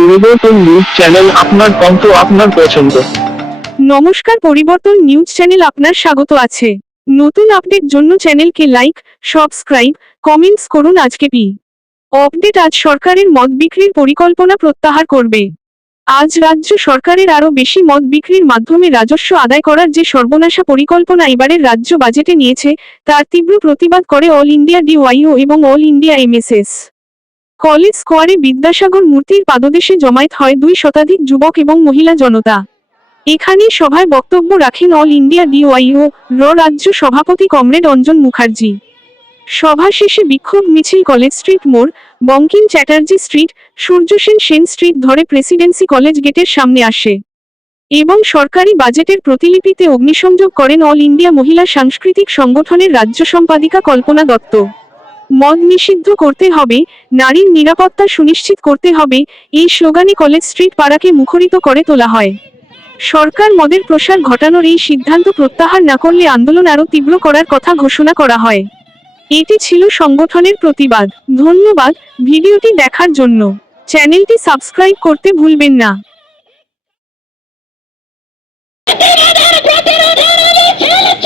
পরিবর্তন news channel আপনার কণ্ঠ, আপনার পছন্দ। নমস্কার, পরিবর্তন নিউজ চ্যানেল আপনার স্বাগত আছে। নতুন আপডেট জন্য চ্যানেলকে লাইক সাবস্ক্রাইব কমেন্টস করুন আজকে পি। আপডেট আজ সরকারের মদ বিক্রির পরিকল্পনা প্রত্যাহার করবে। আজ রাজ্য সরকারের আরও বেশি মদ বিক্রির মাধ্যমে রাজস্ব আদায় করার যে সর্বনাশা পরিকল্পনা এবারের রাজ্য বাজেটে নিয়েছে, তার তীব্র প্রতিবাদ করে অল ইন্ডিয়া ডিওয়াইও এবং অল ইন্ডিয়া এমএসএস কলেজ স্কোয়ারে বিদ্যাসাগর মূর্তির পাদদেশে জমায়েত হয় দুই শতাধিক যুবক এবং মহিলা জনতা। এখানে সভায় বক্তব্য রাখেন অল ইন্ডিয়া ডিওয়াইও, র রাজ্য সভাপতি কমরেড অঞ্জন মুখার্জি। সভা শেষে বিক্ষোভ মিছিল কলেজ স্ট্রিট মোড়, বঙ্কিম চ্যাটার্জি স্ট্রিট সূর্যসেন সেন স্ট্রিট ধরে প্রেসিডেন্সি কলেজ গেটের সামনে আসে। এবং সরকারি বাজেটের প্রতিলিপিতে অগ্নিসংযোগ করেন অল ইন্ডিয়া মহিলা সাংস্কৃতিক সংগঠনের রাজ্য সম্পাদিকা কল্পনা দত্ত। মদ নিষিদ্ধ করতে হবে, নারীর নিরাপত্তা সুনিশ্চিত করতে হবে, এই স্লোগানে কলেজ স্ট্রিট পাড়াকে মুখরিত করে তোলা হয়। সরকার মদের প্রসার ঘটানোর এই সিদ্ধান্ত প্রত্যাহার না করলে আন্দোলন আরও তীব্র করার কথা ঘোষণা করা হয়। এটি ছিল সংগঠনের প্রতিবাদ। ধন্যবাদ ভিডিওটি দেখার জন্য। চ্যানেলটি সাবস্ক্রাইব করতে ভুলবেন না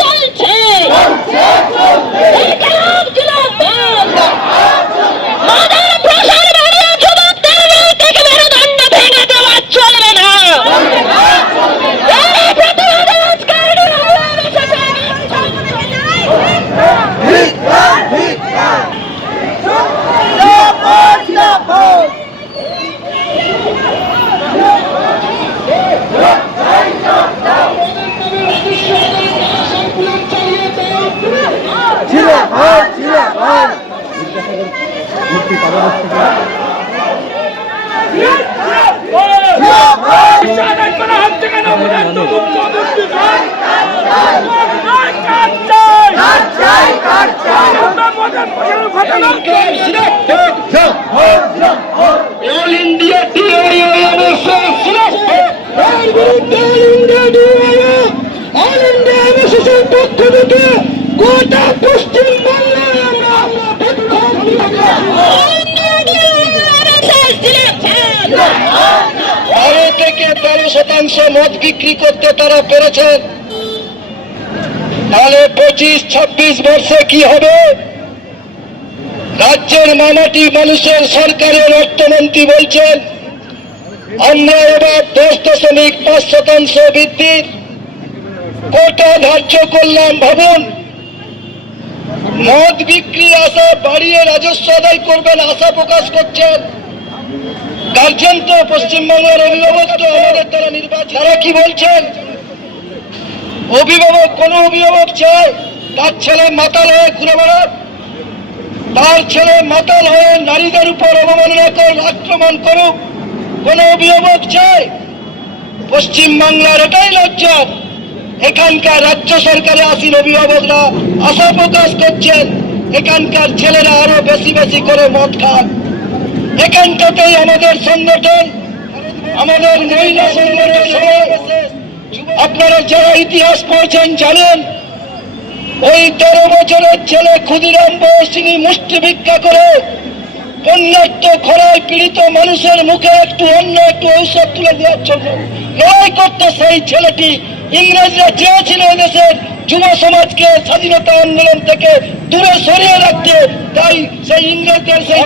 চলছে ইনকালাব জিন্দাবাদ মাদার প্রসার বাড়িয়ে যুবকদের বিরুদ্ধে থেকে মেরুদণ্ড ভেঙে দেওয়া চলবে না এই প্রতিবাদে আজকের নির্মূল অল ইন্ডিয়া ডিআইও এমএসএস এর বিরুদ্ধে All India DIO All India MSS এর পক্ষ থেকে গোটা পশ্চিম বাংলায় আমরা আমরা বিক্ষোভ বারো থেকে তেরো শতাংশ মদ বিক্রি করতে তারা পেরেছেন। তাহলে পঁচিশ, ছাব্বিশ বর্ষে কি হবে? রাজ্যের মামাটি মানুষের সরকারের অর্থমন্ত্রী বলছেন, আমরা এবার দশ দশমিক পাঁচ শতাংশ বৃদ্ধির কোটা ধার্য করলাম ভাবুন। মদ বিক্রি আশা বাড়িয়ে রাজস্ব আদায় করবেন আশা প্রকাশ করছেন। গার্জেন তো পশ্চিমবঙ্গের অভিভাবক তো আমাদের দ্বারা নির্বাচন তারা কি বলছেন? অভিভাবক, কোন অভিভাবক চায় তার ছেলে মাতাল হয়ে ঘুরে বেড়াক তার ছেলে মাতাল হয়ে নারীদের উপর অবমাননা করুক, আক্রমণ করুক, কোন অভিভাবক চায়? পশ্চিমবাংলার এটাই লজ্জা। এখানকার রাজ্য সরকারে আসীন অভিভাবকরা আশা প্রকাশ করছেন, এখানকার ছেলেরা আরও বেশি বেশি করে মদ খান। এখানটাতেই আমাদের সংগঠন, আমাদের মহিলা সংগঠন আপনারা যারা ইতিহাস পড়ছেন জানেন, ওই তেরো বছরের ছেলে ক্ষুদিরাম বয়সিনী মুষ্টিভিক্ষা করে বন্যার্থ খরায় পীড়িত মানুষের মুখে একটু অন্য একটু ঔষধ তুলে দেওয়ার জন্য লড়াই করতো সেই ছেলেটি ইংরেজরা চেয়েছিল দেশের যুব সমাজকে স্বাধীনতা আন্দোলন থেকে দূরে সরিয়ে রাখতে। তাই সেই ইংরেজদের সেই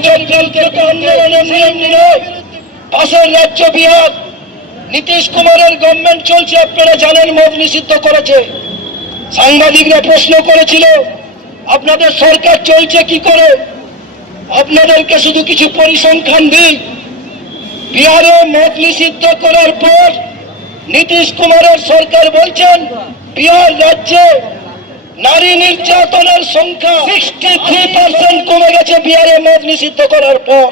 পাশের রাজ্য বিহার নীতিশ কুমারের গভর্নমেন্ট চলছে আপনারা জানেন মদ নিষিদ্ধ করেছে। সাংবাদিকরা প্রশ্ন করেছিল আপনাদের সরকার চলছে কি করে? আপনাদেরকে শুধু কিছু পরিসংখ্যান দিই। বিহারে মদ নিষিদ্ধ করার পর নীতিশ কুমারের সরকার বলছেন, বিহার রাজ্যে নারী নির্যাতনের সংখ্যা সিক্সটি থ্রি পার্সেন্ট কমে গেছে বিহারে মদ নিষিদ্ধ করার পর।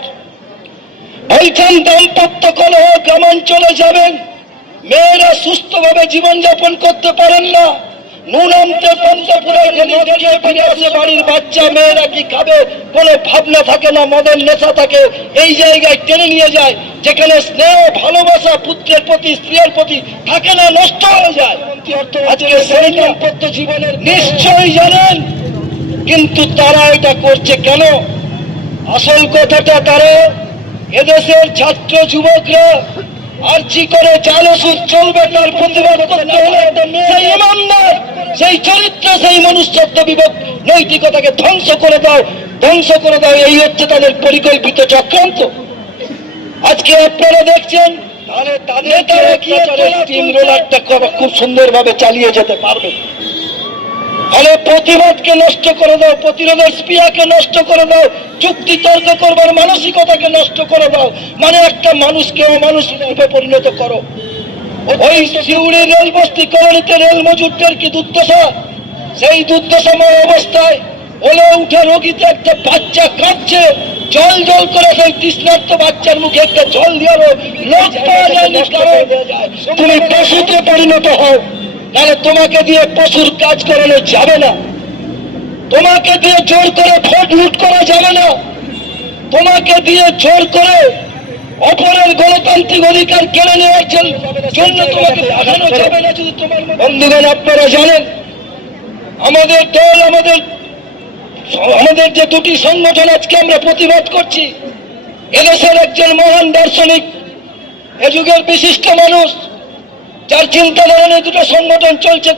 বলছেন, দাম্পত্য কলহ গ্রামাঞ্চলে যাবেন। মেয়েরা সুস্থভাবে জীবনযাপন করতে পারেন না। ফিরে আসে বাড়ির বাচ্চা মেয়েরা কি খাবে? কোনো ভাবনা থাকে না মদের নেশা থাকে। এই জায়গায় টেনে নিয়ে যায় যেখানে স্নেহ ভালোবাসা পুত্রের প্রতি স্ত্রীর প্রতি থাকে না নষ্ট হয়ে যায়। আজকে সেই দাম্পত্য জীবনের নিশ্চয়ই জানেন কিন্তু তারা এটা করছে কেন? আসল কথাটা তারা এদেশের ছাত্র যুবকরা আর্জি করে চাল ওষুধ চলবে তার প্রতিবাদ করতে হলে সেই ইমানদার। সেই চরিত্র সেই মনুষ্যত্ব বিবেক নৈতিকতাকে ধ্বংস করে দাও ধ্বংস করে দাও এই হচ্ছে তাদের পরিকল্পিত চক্রান্ত। আজকে আপনারা দেখছেন তাহলে তাদের টিম রোলারটা খুব সুন্দরভাবে চালিয়ে যেতে পারবে। ফলে প্রতিবাদকে নষ্ট করে দাও প্রতিরোধের স্পিয়াকে নষ্ট করে দাও যুক্তি তর্ক করবার মানসিকতাকে নষ্ট করে দাও। মানে একটা মানুষকে অমানুষ রূপে পরিণত করো। ওই শিউড়ি রেল বস্তি কলোনিতে রেল মজুরদের কি দুর্দশা? সেই দুর্দশাময় অবস্থায় ওলে উঠে রোগীতে একটা বাচ্চা কাঁদছে জল জল করে সেই তৃষ্ণার্ত বাচ্চার মুখে একটা জল দেওয়ারও লোক পাওয়া যায়নি কারণ তুমি পশুতে পরিণত হও, তাহলে তোমাকে দিয়ে পশুর কাজ করানো যাবে না। তোমাকে দিয়ে জোর করে ভোট লুট করা যাবে না। তোমাকে দিয়ে জোর করে অপরের গণতান্ত্রিক অধিকার কেড়ে নেওয়ার জন্য তোমাকে পাঠানো যাবে। না যদি তোমার বন্ধুগণ, আপনারা জানেন, আমাদের দল, আমাদের আমাদের যে দুটি সংগঠন আজকে আমরা প্রতিবাদ করছি, এদেশের একজন মহান দার্শনিক, এ যুগের বিশিষ্ট মানুষ, যার চিন্তাধারা নিয়ে দুটো সংগঠন চলছে।